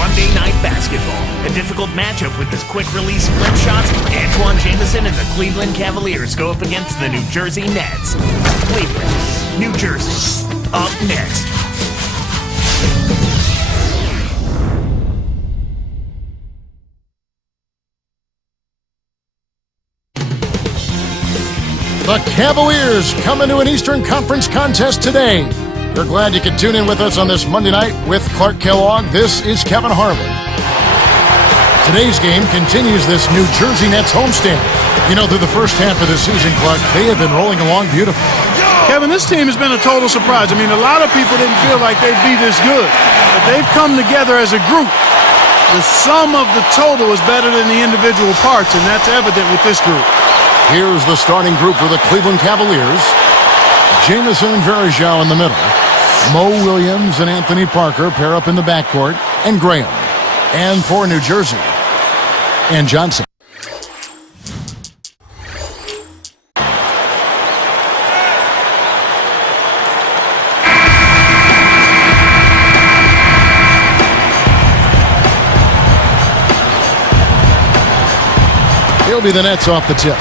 Monday Night Basketball. A difficult matchup with his quick-release flip shots. Antoine Jameson and the Cleveland Cavaliers go up against the New Jersey Nets. Cleveland, New Jersey. Up next. The Cavaliers come into an Eastern Conference contest today. We're glad you could tune in with us on this Monday night with Clark Kellogg. This is Kevin Harlan. Today's game continues this New Jersey Nets homestand. You know, through the first half of the season, Clark, they have been rolling along beautifully. Kevin, this team has been a total surprise. I mean, a lot of people didn't feel like they'd be this good, but they've come together as a group. The sum of the total is better than the individual parts, and that's evident with this group. Here's the starting group for the Cleveland Cavaliers. Jameson and Varejao in the middle. Mo Williams and Anthony Parker pair up in the backcourt, and Graham. And for New Jersey, and Johnson. He'll be the Nets off the tip.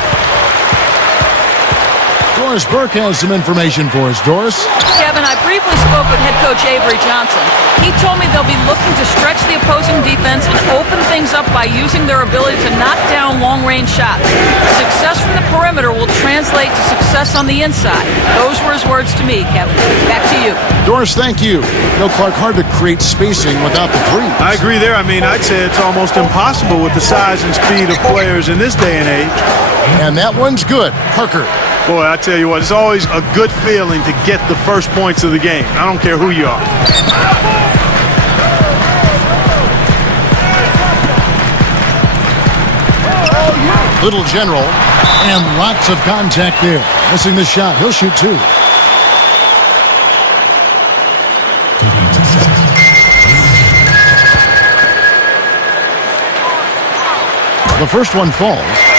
Doris Burke has some information for us. Doris? Kevin, I briefly spoke with head coach Avery Johnson. He told me they'll be looking to stretch the opposing defense and open things up by using their ability to knock down long-range shots. Success from the perimeter will translate to success on the inside. Those were his words to me, Kevin. Back to you. Doris, thank you. No, Clark, hard to create spacing without the three. I agree there. I mean, I'd say it's almost impossible with the size and speed of players in this day and age. And that one's good. Parker. Boy, I tell you what, it's always a good feeling to get the first points of the game. I don't care who you are. Little general, and lots of contact there. Missing the shot. He'll shoot two. The first one falls.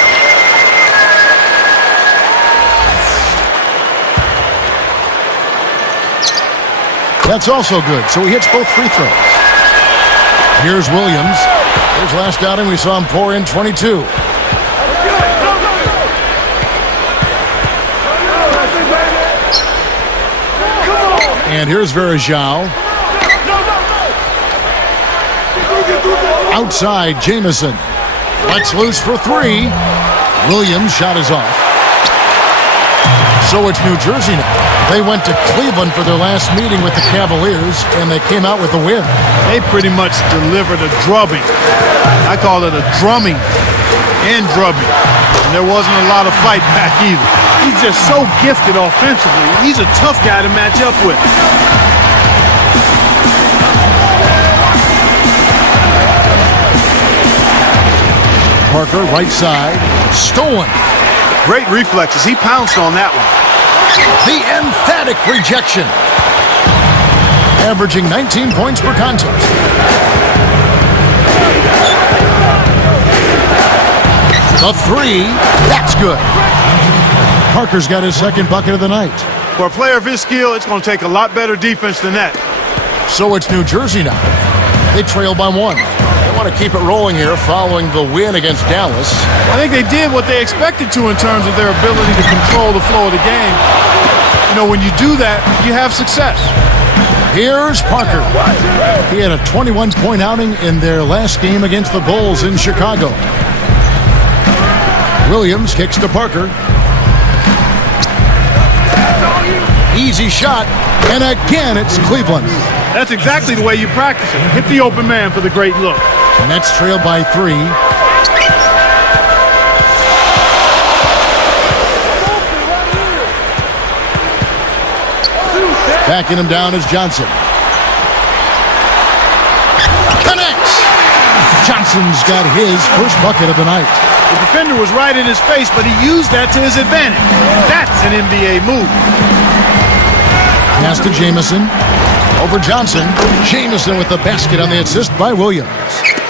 That's also good, so he hits both free throws. Here's Williams. His last outing, we saw him pour in 22. And here's Varejao. Outside, Jameson. Lets loose for three. Williams' shot is off. So it's New Jersey now. They went to Cleveland for their last meeting with the Cavaliers, and they came out with a win. They pretty much delivered a drubbing. I call it a drumming and drubbing. And there wasn't a lot of fight back either. He's just so gifted offensively. He's a tough guy to match up with. Parker, right side, stolen. Great reflexes. He pounced on that one. The emphatic rejection. Averaging 19 points per contest. The three, that's good. Parker's got his second bucket of the night. For a player of his skill, it's going to take a lot better defense than that. So it's New Jersey now. They trail by one. They want to keep it rolling here following the win against Dallas. I think they did what they expected to in terms of their ability to control the flow of the game. You know, when you do that, you have success. Here's Parker. He had a 21-point outing in their last game against the Bulls in Chicago. Williams kicks to Parker. Easy shot, and again it's Cleveland. That's exactly the way you practice it. Hit the open man for the great look. Nets trail by three. Backing him down is Johnson. Connects! Johnson's got his first bucket of the night. The defender was right in his face, but he used that to his advantage. That's an NBA move. Pass to Jameson. Over Johnson. Jameson with the basket on the assist by Williams.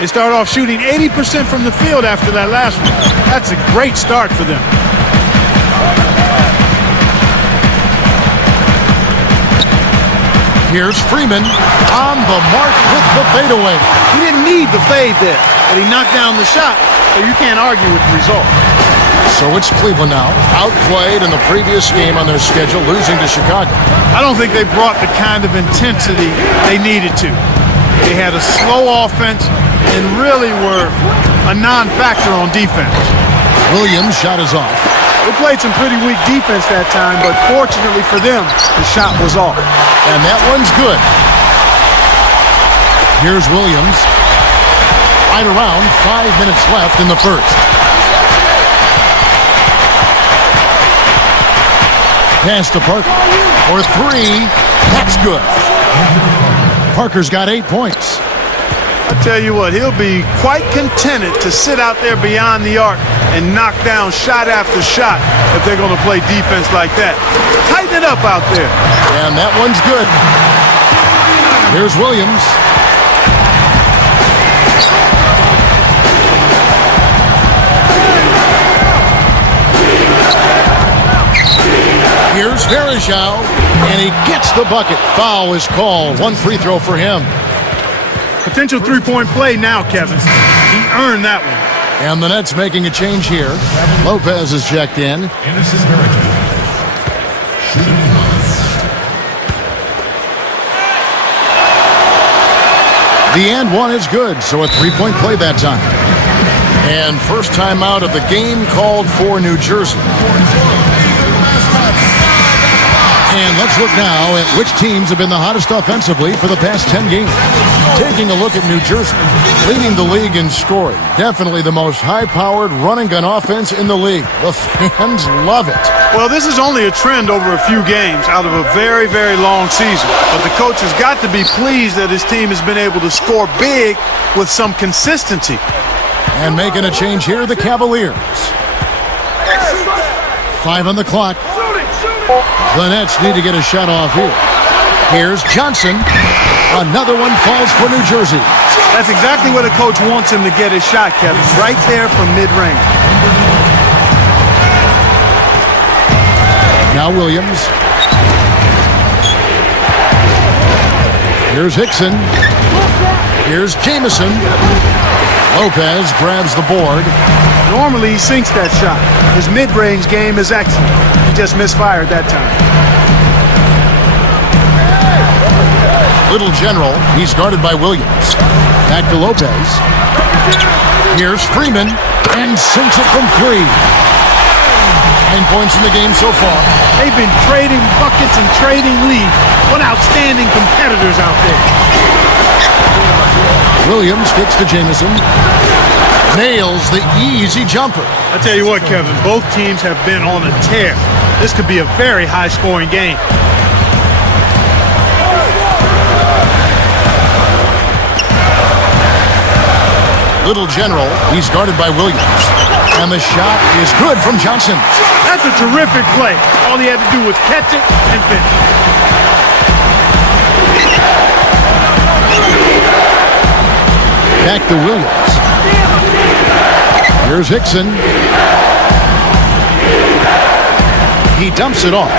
They start off shooting 80% from the field after that last one. That's a great start for them. Here's Freeman on the mark with the fadeaway. He didn't didn't need the fade there, but he knocked down the shot, so you can't argue with the result. So it's Cleveland now, outplayed in the previous game on their schedule, losing to Chicago. I don't think they brought the kind of intensity they needed to. They had a slow offense and really were a non-factor on defense. Williams' shot is off. They played some pretty weak defense that time, but fortunately for them, the shot was off. And that one's good. Here's Williams. Right around 5 minutes left in the first. Pass to Parker for three. That's good. Parker's got 8 points. I tell you what, he'll be quite contented to sit out there beyond the arc and knock down shot after shot if they're going to play defense like that. Tighten it up out there. And that one's good. Here's Williams. Here's Varejao, and he gets the bucket. Foul is called. One free throw for him. Potential three-point play now, Kevin. He earned that one. And the Nets making a change here. Lopez is checked in. And this is Varejao. The and one is good, so a three-point play that time. And first time out of the game called for New Jersey. And let's look now at which teams have been the hottest offensively for the past 10 games. Taking a look at New Jersey, leading the league in scoring. Definitely the most high-powered run-and-gun offense in the league. The fans love it. Well, this is only a trend over a few games out of a very, very long season. But the coach has got to be pleased that his team has been able to score big with some consistency. And making a change here, the Cavaliers. 5 on the clock. The Nets need to get a shot off here. Here's Johnson. Another one falls for New Jersey. That's exactly where the coach wants him to get his shot, Kevin. Right there from mid-range. Now Williams. Here's Hickson. Here's Jamison. Lopez grabs the board. Normally he sinks that shot. His mid-range game is excellent. He just misfired that time. Little General, he's guarded by Williams. Back to Lopez. Here's Freeman, and sinks it from 3. 9 points in the game so far. They've been trading buckets and trading leads. What outstanding competitors out there. Williams kicks to Jamison. Nails the easy jumper. I tell you what, Kevin, both teams have been on a tear. This could be a very high-scoring game. Little General, he's guarded by Williams. And the shot is good from Johnson. That's a terrific play. All he had to do was catch it and finish. Back to Williams. Here's Hickson. He dumps it off.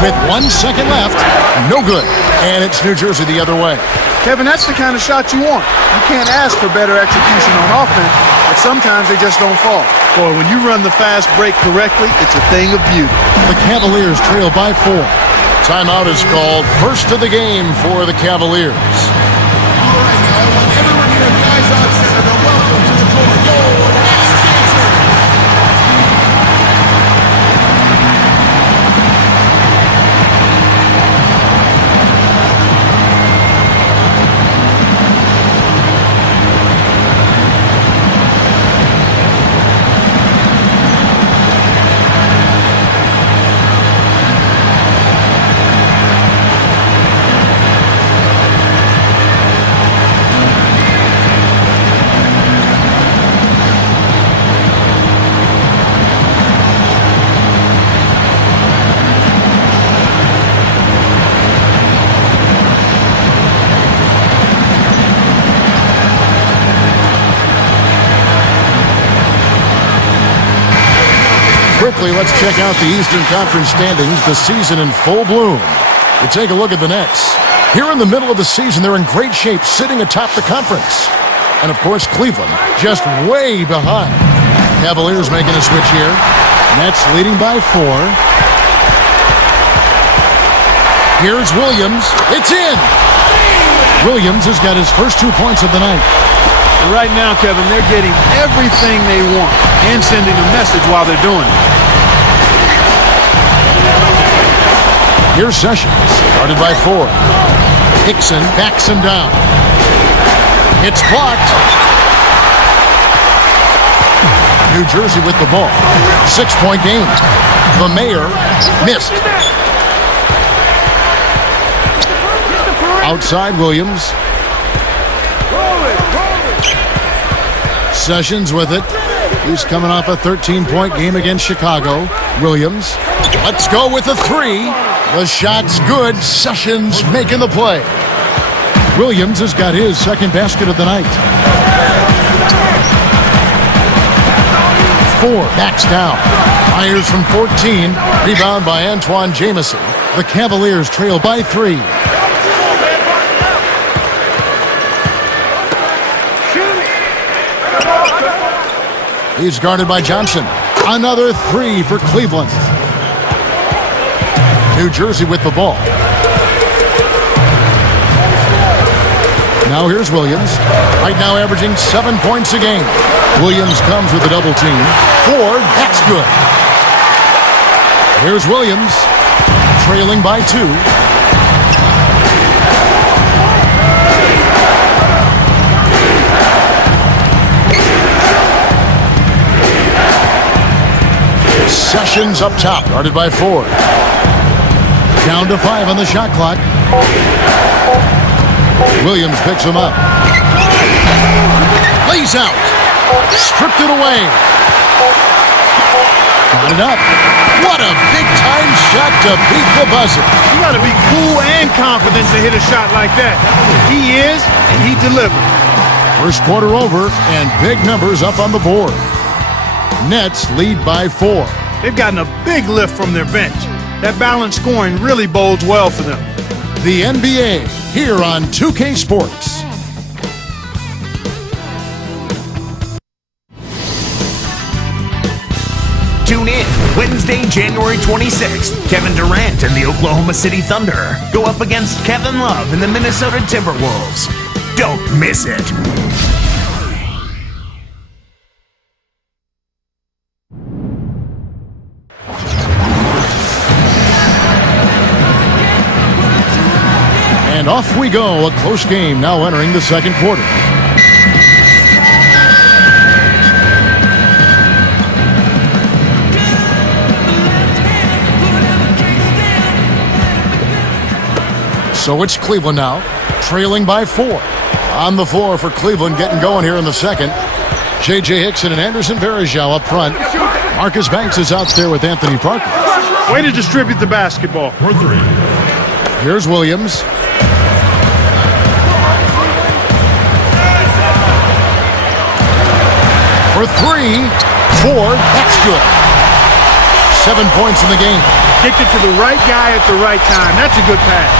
With 1 second left, no good. And it's New Jersey the other way. Kevin, that's the kind of shot you want. You can't ask for better execution on offense, but sometimes they just don't fall. Boy, when you run the fast break correctly, it's a thing of beauty. The Cavaliers trail by 4. Timeout is called. First of the game for the Cavaliers. Quickly, let's check out the Eastern Conference standings. The season in full bloom. You take a look at the Nets. Here in the middle of the season, they're in great shape, sitting atop the conference. And, of course, Cleveland just way behind. Cavaliers making a switch here. Nets leading by 4. Here's Williams. It's in! Williams has got his first 2 points of the night. Right now, Kevin, they're getting everything they want and sending a message while they're doing it. Here's Sessions, guarded by 4. Hickson backs him down. It's blocked. New Jersey with the ball. 6-point game. The Mayor missed. Outside Williams. Sessions with it. He's coming off a 13-point game against Chicago. Williams. Let's go with a 3. The shot's good. Sessions making the play. Williams has got his second basket of the night. 4 backs down. Fires from 14. Rebound by Antoine Jamison. The Cavaliers trail by 3. He's guarded by Johnson. Another 3 for Cleveland. New Jersey with the ball. Now here's Williams. Right now averaging 7 points a game. Williams comes with a double team. 4, that's good. Here's Williams. Trailing by 2. Sessions up top, guarded by 4. Down to 5 on the shot clock. Williams picks him up. Lays out. Stripped it away. Got it up. What a big-time shot to beat the buzzer. You got to be cool and confident to hit a shot like that. He is, and he delivered. First quarter over, and big numbers up on the board. Nets lead by 4. They've gotten a big lift from their bench. That balanced scoring really bodes well for them. The NBA, here on 2K Sports. Tune in Wednesday, January 26th. Kevin Durant and the Oklahoma City Thunder go up against Kevin Love and the Minnesota Timberwolves. Don't miss it. And off we go, a close game now entering the second quarter. So it's Cleveland now, trailing by 4. On the floor for Cleveland, getting going here in the second. J.J. Hickson and Anderson Varejao up front. Marcus Banks is out there with Anthony Parker. Way to distribute the basketball. For 3. Here's Williams. For 3, 4, that's good. 7 points in the game. Kicked it to the right guy at the right time. That's a good pass.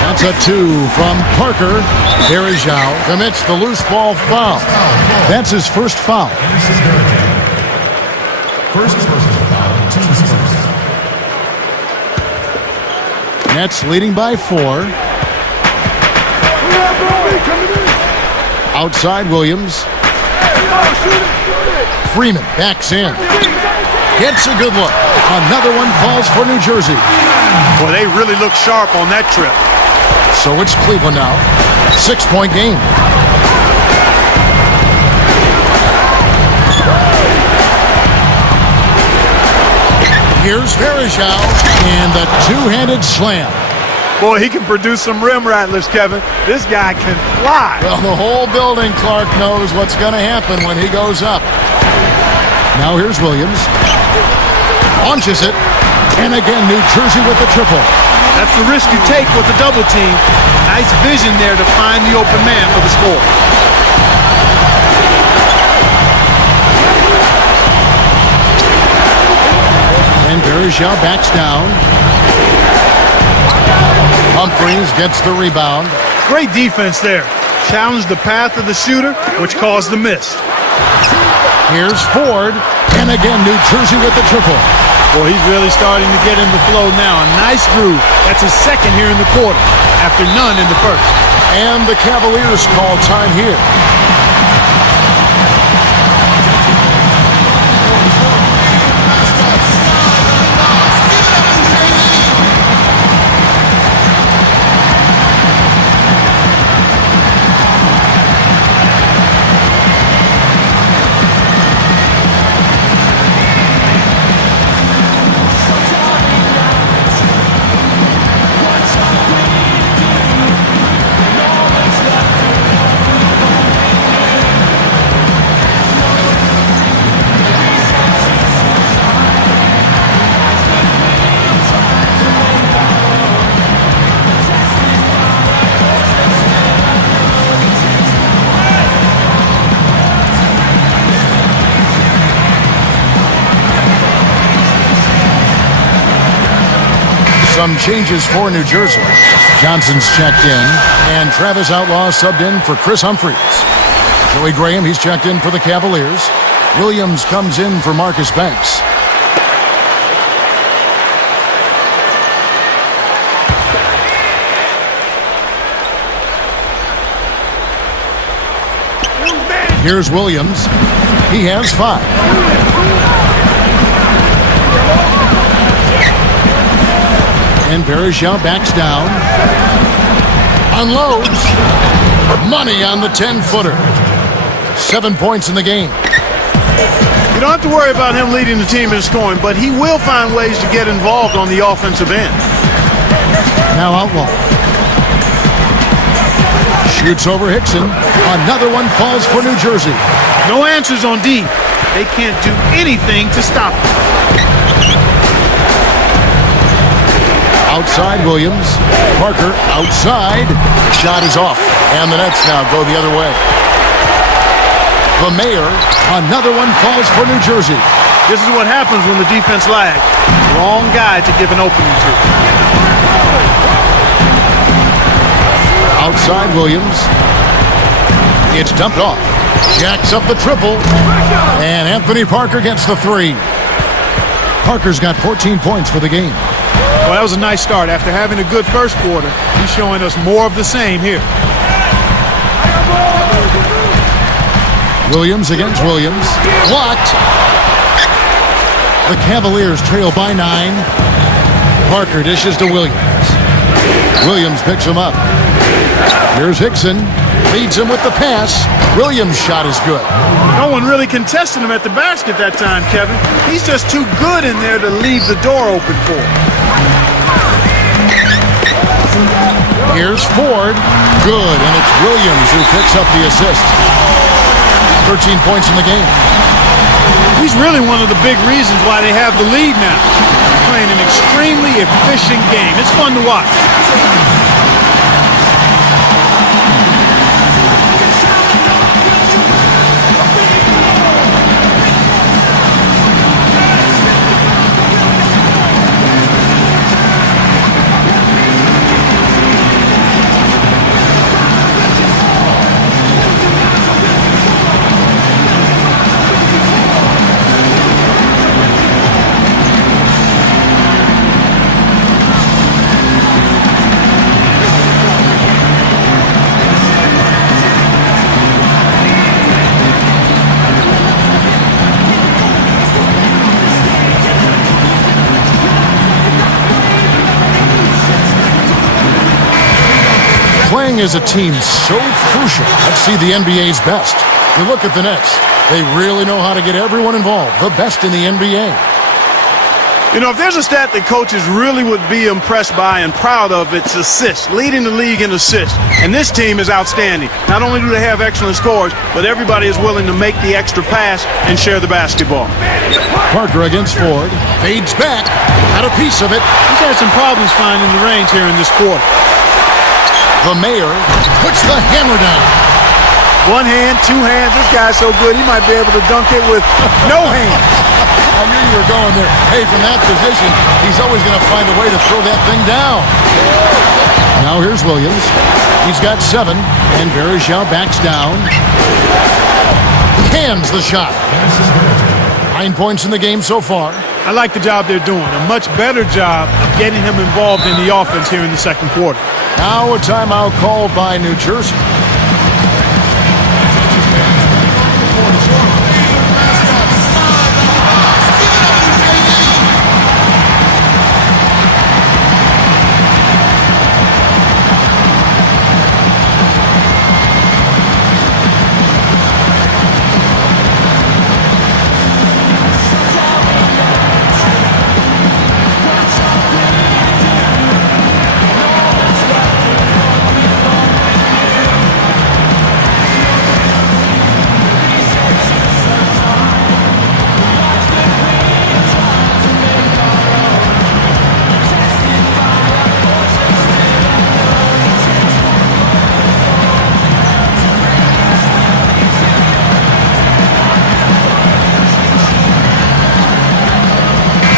That's a 2 from Parker. Varejao commits the loose ball foul. That's his first foul. First personal foul, team's first. Nets leading by 4. Outside Williams. Freeman backs in. Gets a good look. Another one falls for New Jersey. Boy, they really look sharp on that trip. So it's Cleveland now. 6-point game. Here's Varejao and the two-handed slam. Boy, he can produce some rim rattlers, Kevin. This guy can fly. Well, the whole building, Clark, knows what's going to happen when he goes up. Now here's Williams. Launches it. And again, New Jersey with the triple. That's the risk you take with the double team. Nice vision there to find the open man for the score. Bergeau backs down. Humphries gets the rebound. Great defense there. Challenged the path of the shooter, which caused the miss. Here's Ford. And again, New Jersey with the triple. Boy, he's really starting to get in the flow now. A nice groove. That's his second here in the quarter, after none in the first. And the Cavaliers call time here. Some changes for New Jersey. Johnson's checked in, and Travis Outlaw subbed in for Chris Humphries. Joey Graham, he's checked in for the Cavaliers. Williams comes in for Marcus Banks. Here's Williams. He has 5. And Bergeau backs down. Unloads. Money on the 10-footer. 7 points in the game. You don't have to worry about him leading the team in scoring, but he will find ways to get involved on the offensive end. Now Outlaw. Shoots over Hickson. Another one falls for New Jersey. No answers on D. They can't do anything to stop him. Outside Williams. Parker outside. Shot is off. And the Nets now go the other way. The Mayor. Another one falls for New Jersey. This is what happens when the defense lags. Wrong guy to give an opening to. Outside Williams. It's dumped off. Jacks up the triple. And Anthony Parker gets the 3. Parker's got 14 points for the game. Well, that was a nice start. After having a good first quarter, he's showing us more of the same here. Williams against Williams. Blocked. The Cavaliers trail by 9. Parker dishes to Williams. Williams picks him up. Here's Hickson. Leads him with the pass. Williams' shot is good. No one really contested him at the basket that time, Kevin. He's just too good in there to leave the door open for him. Here's Ford. Good, and it's Williams who picks up the assist. 13 points in the game. He's really one of the big reasons why they have the lead now. Playing an extremely efficient game. It's fun to watch. Playing as a team so crucial. Let's see the NBA's best. You look at the Nets. They really know how to get everyone involved. The best in the NBA. You know, if there's a stat that coaches really would be impressed by and proud of, it's assists, leading the league in assists. And this team is outstanding. Not only do they have excellent scores, but everybody is willing to make the extra pass and share the basketball. Parker against Ford. Fades back. Got a piece of it. He's had some problems finding the range here in this quarter. The Mayor puts the hammer down. One hand, two hands. This guy's so good he might be able to dunk it with no hands. I knew you were going there. Hey, from that position, he's always going to find a way to throw that thing down. Now here's Williams. He's got 7, and Varejao backs down. Cans the shot. 9 points in the game so far. I like the job they're doing. A much better job of getting him involved in the offense here in the second quarter. Now a timeout called by New Jersey.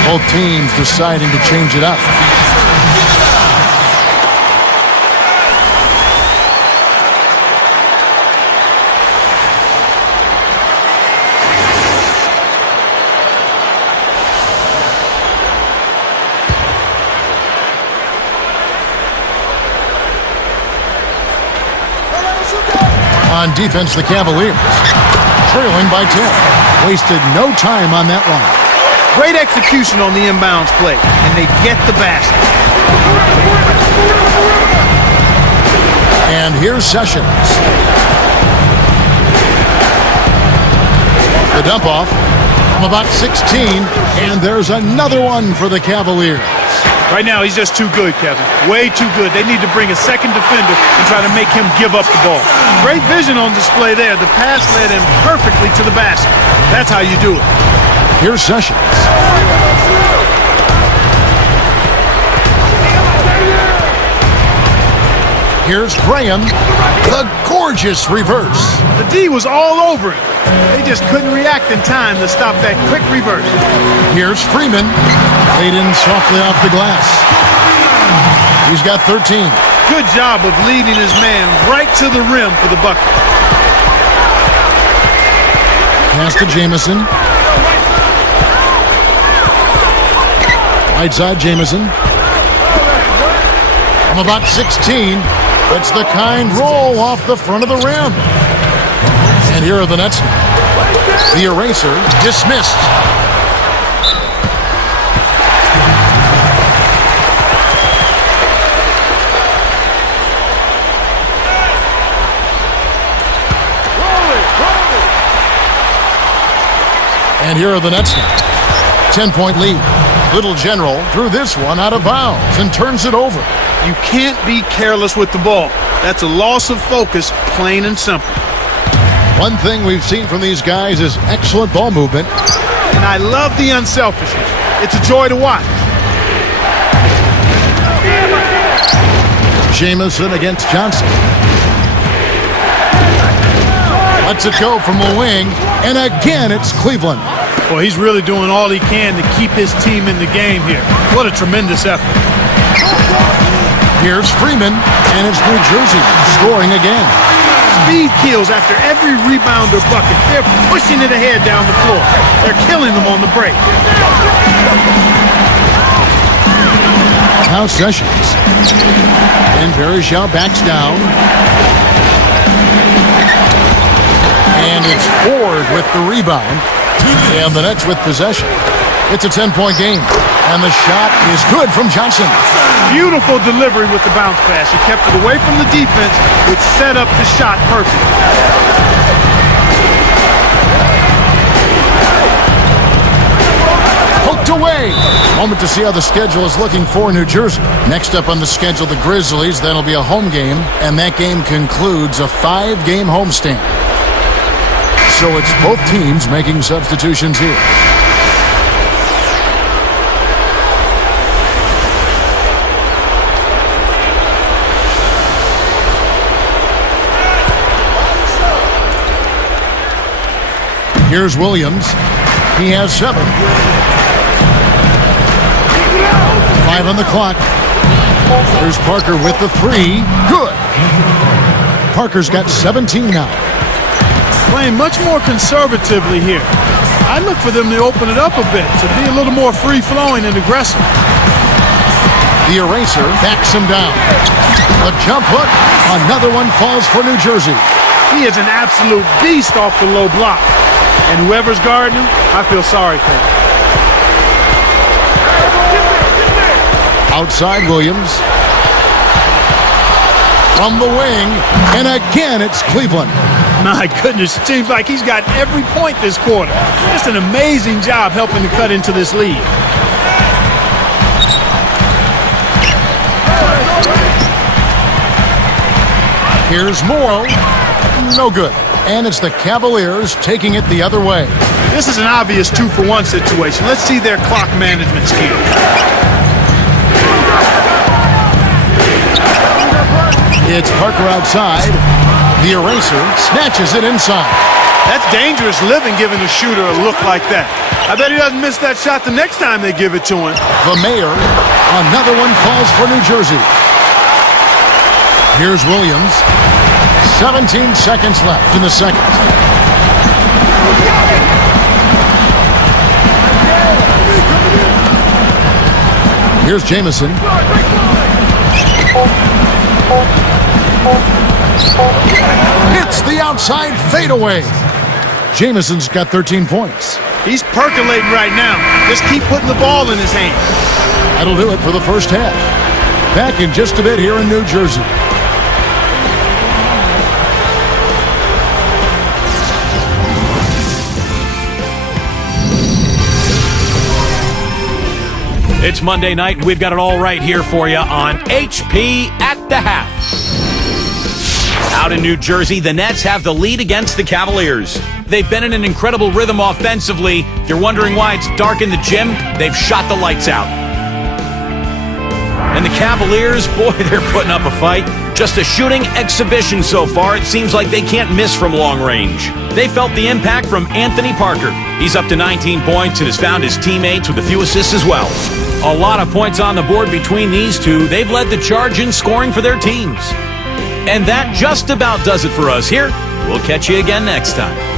Both teams deciding to change it up. On defense, the Cavaliers trailing by 10. Wasted no time on that one. Great execution on the inbounds play, and they get the basket. And here's Sessions. The dump off from about 16, and there's another one for the Cavaliers. Right now, he's just too good, Kevin. Way too good. They need to bring a second defender and try to make him give up the ball. Great vision on display there. The pass led him perfectly to the basket. That's how you do it. Here's Sessions. Here's Graham. The gorgeous reverse. The D was all over it. They just couldn't react in time to stop that quick reverse. Here's Freeman. Laid in softly off the glass. He's got 13. Good job of leading his man right to the rim for the bucket. Pass to Jamison. Right side, Jamison. From about 16, it's the kind roll off the front of the rim. And here are the Nets. The eraser dismissed. And here are the Nets now. 10-point lead. Little General threw this one out of bounds and turns it over. You can't be careless with the ball. That's a loss of focus, plain and simple. One thing we've seen from these guys is excellent ball movement. And I love the unselfishness. It's a joy to watch. Jamison against Johnson. Lets it go from the wing, and again it's Cleveland. Well, he's really doing all he can to keep his team in the game here. What a tremendous effort. Here's Freeman, and it's New Jersey scoring again. Speed kills after every rebound or bucket. They're pushing it ahead down the floor. They're killing them on the break. Now Sessions. And Varejao backs down. And it's Ford with the rebound. And the Nets with possession. It's a 10-point game. And the shot is good from Johnson. Beautiful delivery with the bounce pass. He kept it away from the defense, which set up the shot perfectly. Hooked away. Moment to see how the schedule is looking for New Jersey. Next up on the schedule, the Grizzlies. That'll be a home game. And that game concludes a 5-game homestand. So it's both teams making substitutions here. Here's Williams. He has 7. 5 on the clock. There's Parker with the 3. Good. Parker's got 17 now. Playing much more conservatively here. I look for them to open it up a bit, to be a little more free-flowing and aggressive. The eraser backs him down. The jump hook. Another one falls for New Jersey. He is an absolute beast off the low block. And whoever's guarding him, I feel sorry for him. Outside Williams. From the wing. And again, it's Cleveland. My goodness, it seems like he's got every point this quarter. Just an amazing job helping to cut into this lead. Here's Morrow. No good. And it's the Cavaliers taking it the other way. This is an obvious 2-for-1 situation. Let's see their clock management skills. It's Parker outside. The eraser snatches it inside. That's dangerous living, giving a shooter a look like that. I bet he doesn't miss that shot the next time they give it to him. The Mayor. Another one falls for New Jersey. Here's Williams. 17 seconds left in the second. Here's Jamison. It's the outside fadeaway. Jamison's got 13 points. He's percolating right now. Just keep putting the ball in his hand. That'll do it for the first half. Back in just a bit here in New Jersey. It's Monday night, and we've got it all right here for you on HP at the Half. Out in New Jersey, the Nets have the lead against the Cavaliers. They've been in an incredible rhythm offensively. If you're wondering why it's dark in the gym, they've shot the lights out. And the Cavaliers, boy, they're putting up a fight. Just a shooting exhibition so far. It seems like they can't miss from long range. They felt the impact from Anthony Parker. He's up to 19 points and has found his teammates with a few assists as well. A lot of points on the board between these two. They've led the charge in scoring for their teams. And that just about does it for us here. We'll catch you again next time.